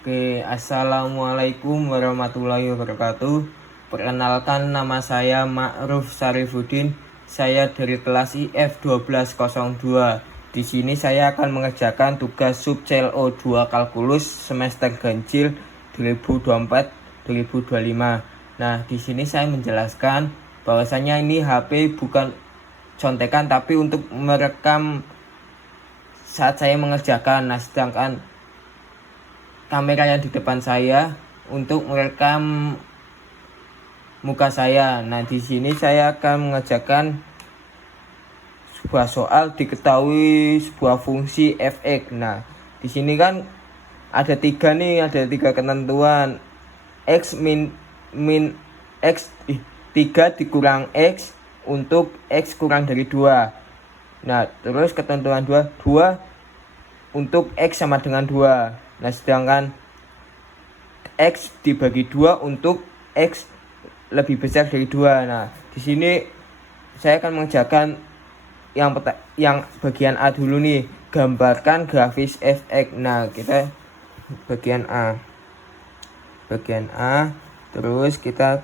Oke, assalamualaikum warahmatullahi wabarakatuh. Perkenalkan, nama saya Ma'ruf Sarifuddin. Saya dari kelas IF 1202. Di sini saya akan mengerjakan tugas sub CO2 kalkulus semester ganjil 2024-2025. Nah, di sini saya menjelaskan bahwasanya ini HP bukan contekan tapi untuk merekam saat saya mengerjakan. Nah, sedangkan kamera yang di depan saya untuk merekam muka saya. Nah, di sini saya akan mengerjakan sebuah soal diketahui sebuah fungsi f(x). Nah, di sini kan ada tiga ketentuan. X min x 3 dikurang x untuk x kurang dari 2. Nah, terus ketentuan 2 untuk x sama dengan 2. Nah, sedangkan x dibagi 2 untuk x lebih besar dari 2. Nah, di sini saya akan mengerjakan yang bagian A dulu nih, gambarkan grafis f(x). Nah, kita bagian A. Terus kita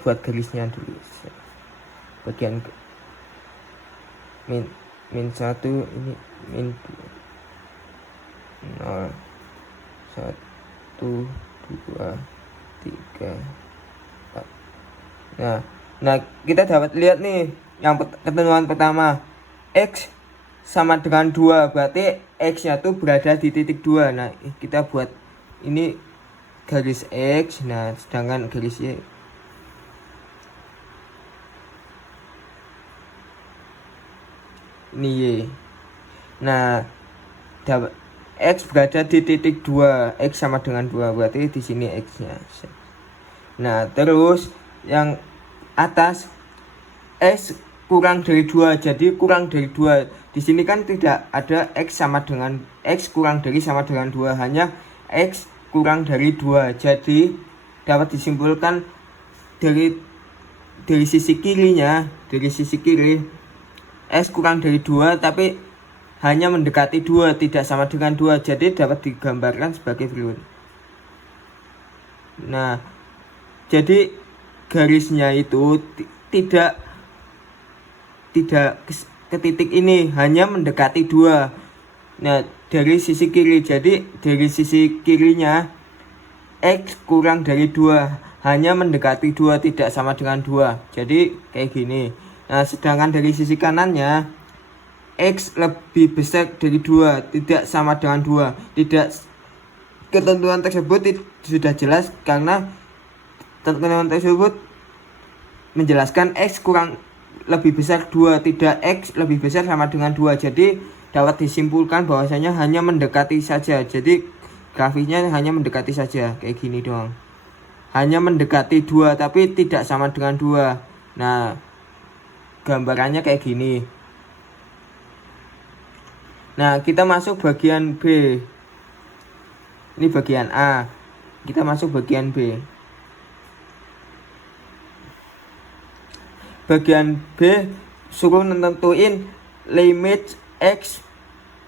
buat garisnya dulu. Bagian min 1 ini min 0 1 2 3 4. Nah, kita dapat lihat nih yang ketentuan pertama, x sama dengan 2, berarti x nya tuh berada di titik 2. Nah, kita buat ini garis x. Nah, sedangkan garis y ini y. Nah, dapat x berada di titik 2, x sama dengan 2, berarti di sini x-nya. Nah, terus yang atas x kurang dari 2, jadi kurang dari 2. Di sini kan tidak ada x sama dengan x kurang dari sama dengan 2, hanya x kurang dari 2. Jadi dapat disimpulkan dari sisi kirinya, dari sisi kiri x kurang dari 2 tapi hanya mendekati 2, tidak sama dengan 2. Jadi dapat digambarkan sebagai berikut. Nah, jadi garisnya itu tidak ke titik ini, hanya mendekati 2. Nah, dari sisi kiri, jadi dari sisi kirinya x kurang dari 2, hanya mendekati 2, tidak sama dengan 2. Jadi kayak gini. Nah, sedangkan dari sisi kanannya x lebih besar dari 2, tidak sama dengan 2. Tidak, ketentuan tersebut sudah jelas karena ketentuan tersebut menjelaskan x kurang lebih besar 2, tidak x lebih besar sama dengan 2. Jadi dapat disimpulkan bahwasanya hanya mendekati saja. Jadi grafisnya hanya mendekati saja, kayak gini doang. Hanya mendekati 2 tapi tidak sama dengan 2. Nah, gambarannya kayak gini. Nah, kita masuk bagian B. Ini bagian A. Kita masuk bagian B. Bagian B suruh nentuin limit x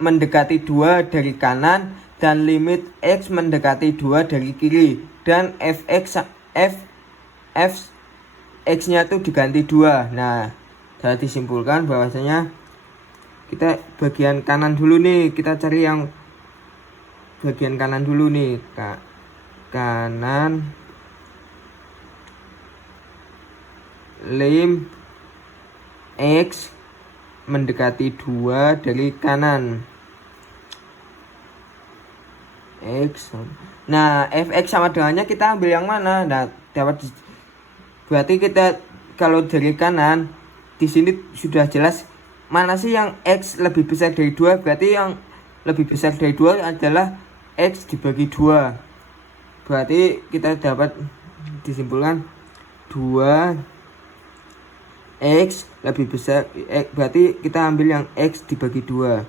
mendekati 2 dari kanan dan limit x mendekati 2 dari kiri, dan f(x) nya tuh diganti 2. Nah, sudah disimpulkan bahwasanya kita bagian kanan dulu nih, kita cari yang bagian kanan dulu nih. Kanan lim x mendekati 2 dari kanan x. Nah, fx sama dengannya kita ambil yang mana? Nah, berarti kita kalau dari kanan di sini sudah jelas mana sih yang x lebih besar dari 2, berarti yang lebih besar dari 2 adalah x dibagi 2. Berarti kita dapat disimpulkan 2 x lebih besar, berarti kita ambil yang x dibagi 2.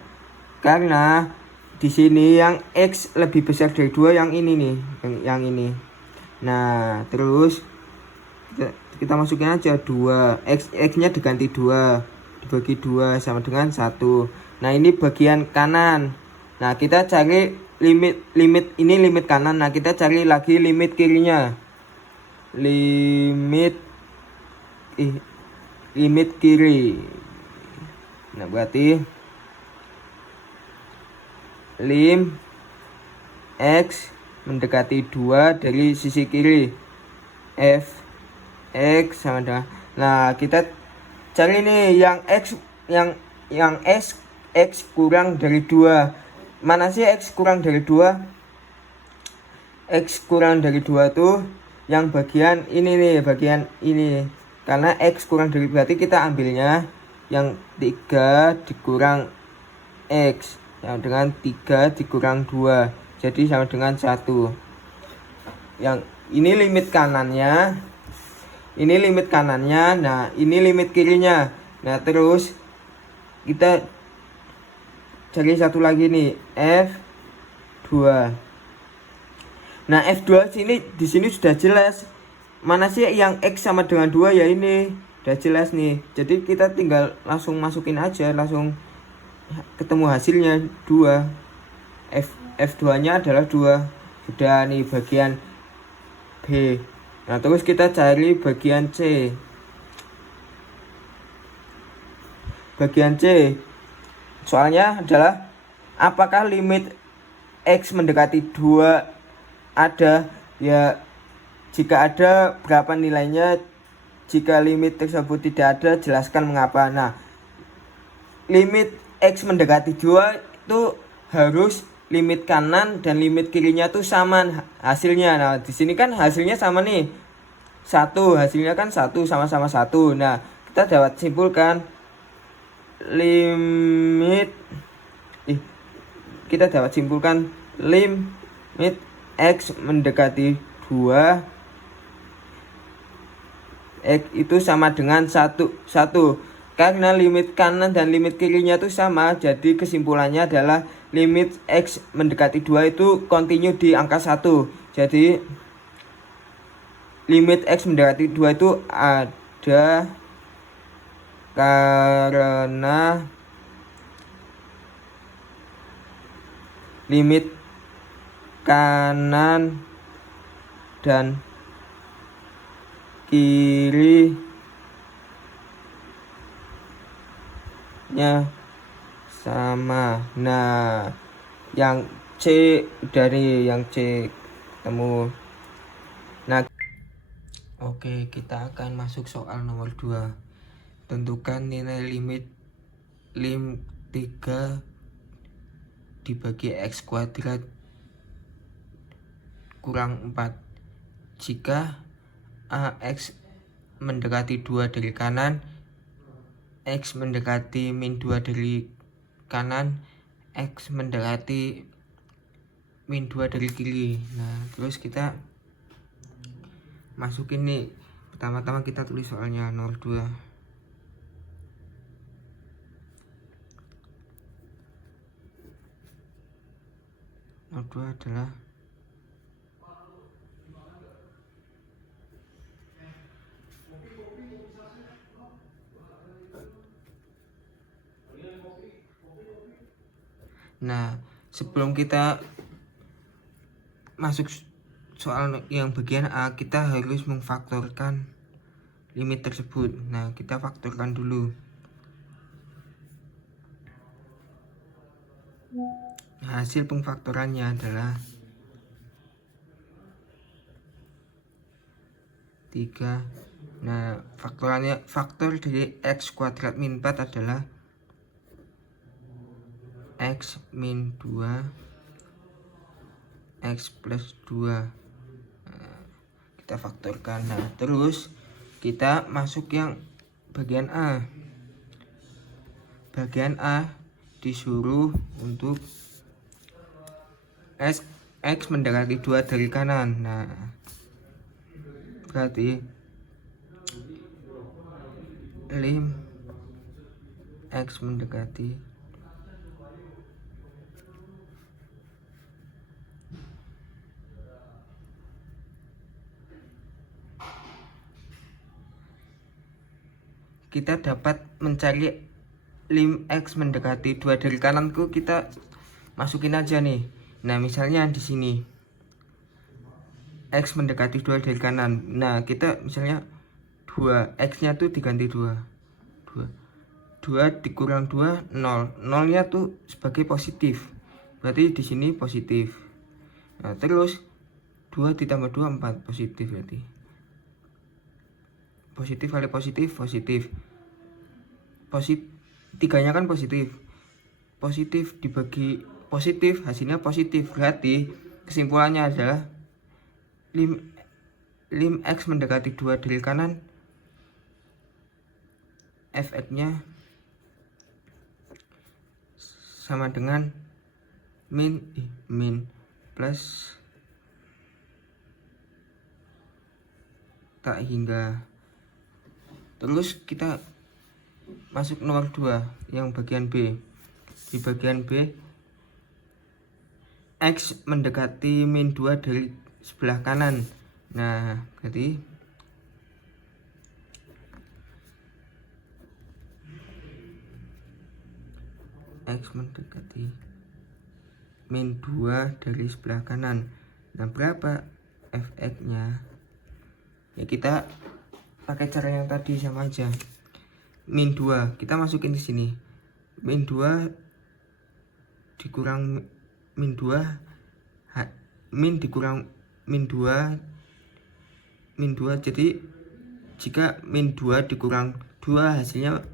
Karena di sini yang x lebih besar dari 2 yang ini nih, yang ini. Nah, terus kita masukin aja 2, x-nya diganti 2, dibagi 2 sama dengan 1. Nah, ini bagian kanan. Nah, kita cari limit ini limit kanan. Nah, kita cari lagi limit kirinya. Limit kiri. Nah, berarti lim X mendekati 2 dari sisi kiri. F X sama dengan. Nah, kita cari nih yang X yang X kurang dari 2. Mana sih X kurang dari 2? X kurang dari 2 tuh yang bagian ini nih, bagian ini. Karena X kurang dari, berarti kita ambilnya yang 3 dikurang X, yang dengan 3 dikurang 2, jadi sama dengan 1. Yang ini limit kanannya, ini limit kanannya. Nah, ini limit kirinya. Nah, terus kita cari satu lagi nih, F2. Nah, F2 di sini sudah jelas. Mana sih yang X sama dengan 2? Ya ini, udah jelas nih. Jadi kita tinggal langsung masukin aja, langsung ketemu hasilnya 2. F2-nya adalah 2. Sudah nih bagian B. Nah, terus kita cari bagian C. Bagian C. Soalnya adalah apakah limit X mendekati 2 ada? Ya, jika ada berapa nilainya? Jika limit tersebut tidak ada, jelaskan mengapa. Nah, limit X mendekati 2 itu harus limit kanan dan limit kirinya tuh sama hasilnya. Nah, di sini kan hasilnya sama nih. 1, hasilnya kan 1, sama-sama 1. Nah, kita dapat simpulkan kita dapat simpulkan limit X mendekati 2 X itu sama dengan 1. Karena limit kanan dan limit kirinya itu sama, jadi kesimpulannya adalah limit X mendekati 2 itu kontinu di angka 1. Jadi limit X mendekati 2 itu ada karena limit kanan dan kirinya sama. Nah, yang C dari yang C ketemu. Nah, oke, kita akan masuk soal nomor 2. Tentukan nilai limit lim 3 dibagi X kuadrat kurang 4 jika AX mendekati 2 dari kanan, X mendekati min 2 dari kanan, X mendekati min 2 dari kiri. Nah, terus kita masukin nih. Pertama-tama kita tulis soalnya 02. Adalah nah, sebelum kita masuk soal yang bagian A, kita harus memfaktorkan limit tersebut. Nah, kita faktorkan dulu. Hasil pemfaktorannya adalah 3. Nah, faktor dari X kuadrat min 4 adalah X min 2 X plus 2. Nah, kita faktorkan. Nah, terus kita masuk yang bagian A. Bagian A disuruh untuk X mendekati 2 dari kanan. Nah, berarti lim X mendekati kita dapat mencari lim X mendekati 2 dari kananku. Kita masukin aja nih Nah, misalnya di sini X mendekati 2 dari kanan. Nah, kita misalnya 2, X-nya tuh diganti 2. 2 dikurang 2, 0. 0-nya tuh sebagai positif. Berarti di sini positif. Nah, terus 2 ditambah 2, 4. Positif berarti. Positif kali positif, positif. Tiganya kan positif. Positif dibagi positif, hasilnya positif. Berarti kesimpulannya adalah lim X mendekati 2 dari kanan, fx-nya sama dengan min plus tak hingga. Terus kita masuk nomor 2 yang bagian B. Di bagian B, X mendekati min 2 dari sebelah kanan. Nah, berarti X mendekati min 2 dari sebelah kanan. Nah, berapa fx-nya? Ya, kita pakai cara yang tadi sama aja. Min 2 kita masukin di sini. Min 2 dikurang min 2, min dikurang min 2, jadi jika min 2 dikurang 2 hasilnya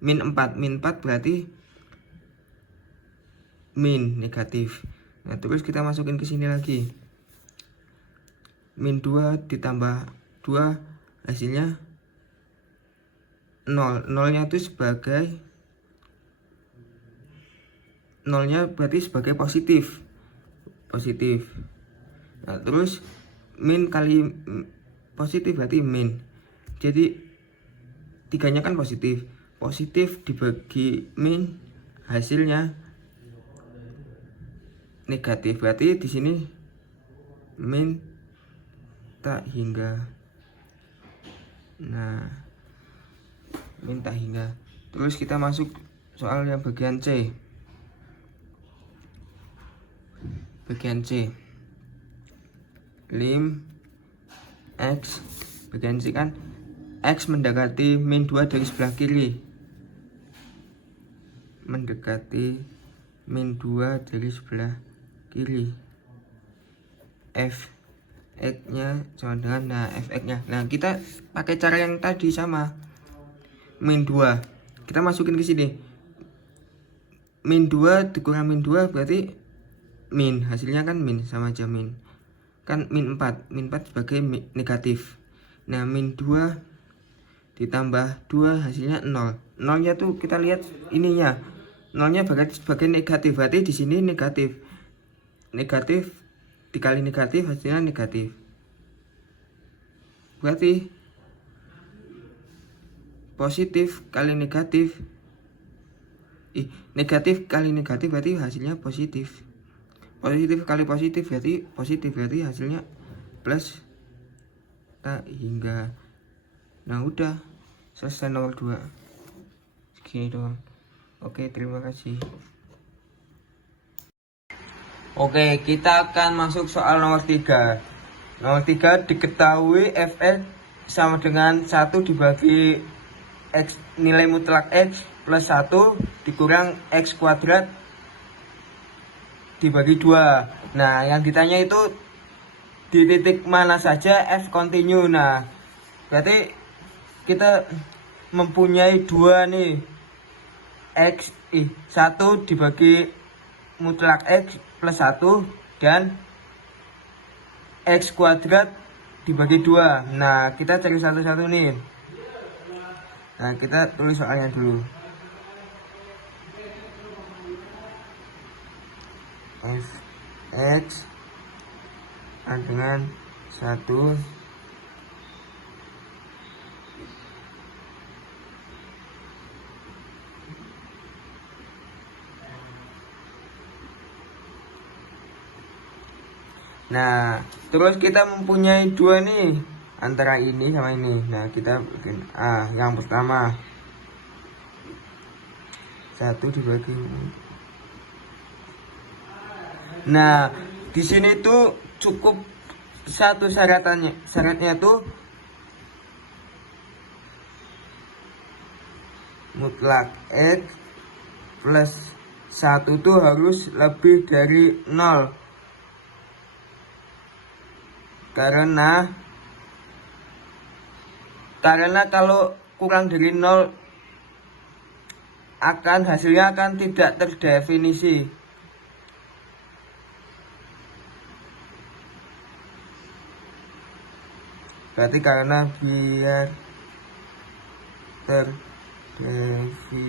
min 4. Min 4 berarti min negatif. Nah, terus kita masukin ke sini lagi. Min 2 ditambah 2 hasilnya 0. 0-nya itu sebagai 0-nya berarti sebagai positif. Nah, terus min kali positif berarti min. Jadi tiganya kan positif. Positif dibagi min hasilnya negatif. Berarti di sini min tak hingga. Nah, min tak hingga. Terus kita masuk soal yang bagian C. Bagian C, lim X, bagian C kan X mendekati min 2 dari sebelah kiri. Mendekati min 2 dari sebelah kiri. Fx-nya sama dengan, nah, fx-nya. Nah, kita pakai cara yang tadi sama. Min 2 kita masukin ke sini. Min 2 dikurang min 2 berarti min, hasilnya kan min, sama aja min. Kan min 4 sebagai negatif. Nah, min 2 ditambah 2 hasilnya 0. 0-nya tuh kita lihat ininya. 0-nya sebagai negatif. Berarti di sini negatif. Negatif dikali negatif hasilnya negatif. Berarti positif kali negatif. Negatif kali negatif berarti hasilnya positif. Positif kali positif berarti hasilnya plus tak hingga. Nah, udah selesai nomor 2. Segini doang. Oke, terima kasih. Oke, kita akan masuk soal nomor 3. Nomor 3, diketahui fx sama dengan 1 dibagi x, nilai mutlak x plus 1 dikurang x kuadrat dibagi 2. Nah, yang ditanya itu di titik mana saja f continue. Nah, berarti kita mempunyai 2 nih. X 1 dibagi mutlak x plus 1 dan x kuadrat dibagi 2. Nah, kita cari satu-satu nih. Nah, kita tulis soalnya dulu. Fx dengan 1 Nah, terus kita mempunyai 2 nih antara ini sama ini. Nah, kita bikin yang pertama 1 dibagi Nah, di sini tuh cukup satu syaratnya tuh mutlak X plus 1 tuh harus lebih dari 0. Karena kalau kurang dari 0 hasilnya akan tidak terdefinisi. Berarti karena biar terdefinisi.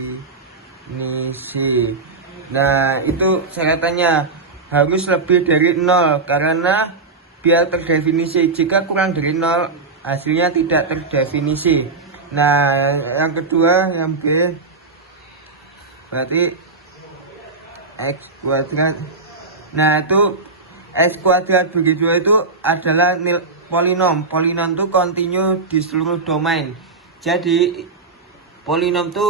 Nah, itu syaratnya harus lebih dari 0 karena biar terdefinisi. Jika kurang dari 0 hasilnya tidak terdefinisi. Nah, yang kedua, yang B, berarti X kuadrat. Nah, itu X kuadrat bagi 2 itu adalah polinom. Polinom itu kontinu di seluruh domain. Jadi polinom itu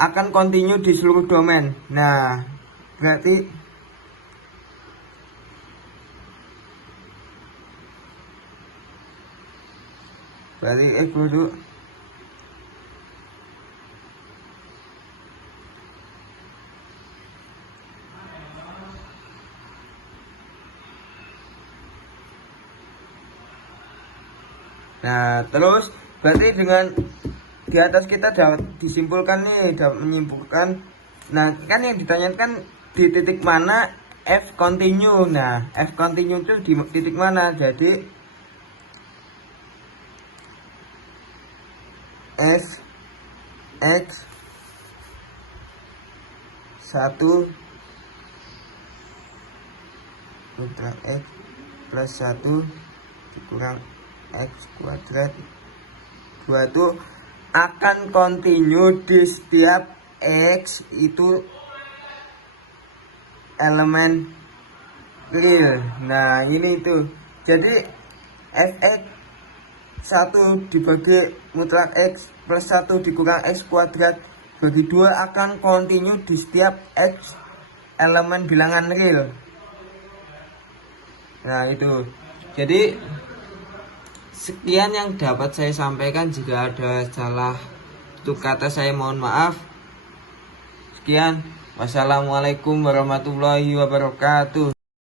akan kontinu di seluruh domain. Nah, berarti X dulu. Nah, terus berarti dengan di atas kita dapat disimpulkan nih, dapat menyimpulkan. Nah, kan yang ditanyakan di titik mana F continue. Nah, F continue itu di titik mana? Jadi F X 1 mutlak X plus 1 dikurang X kuadrat 2 itu akan kontinu di setiap X itu elemen real. Nah, ini itu. Jadi Fx 1 dibagi mutlak X plus 1 dikurang X kuadrat bagi 2 akan kontinu di setiap X elemen bilangan real. Nah, itu. Jadi sekian yang dapat saya sampaikan. Jika ada salah tutur kata saya mohon maaf. Sekian. Wassalamualaikum warahmatullahi wabarakatuh.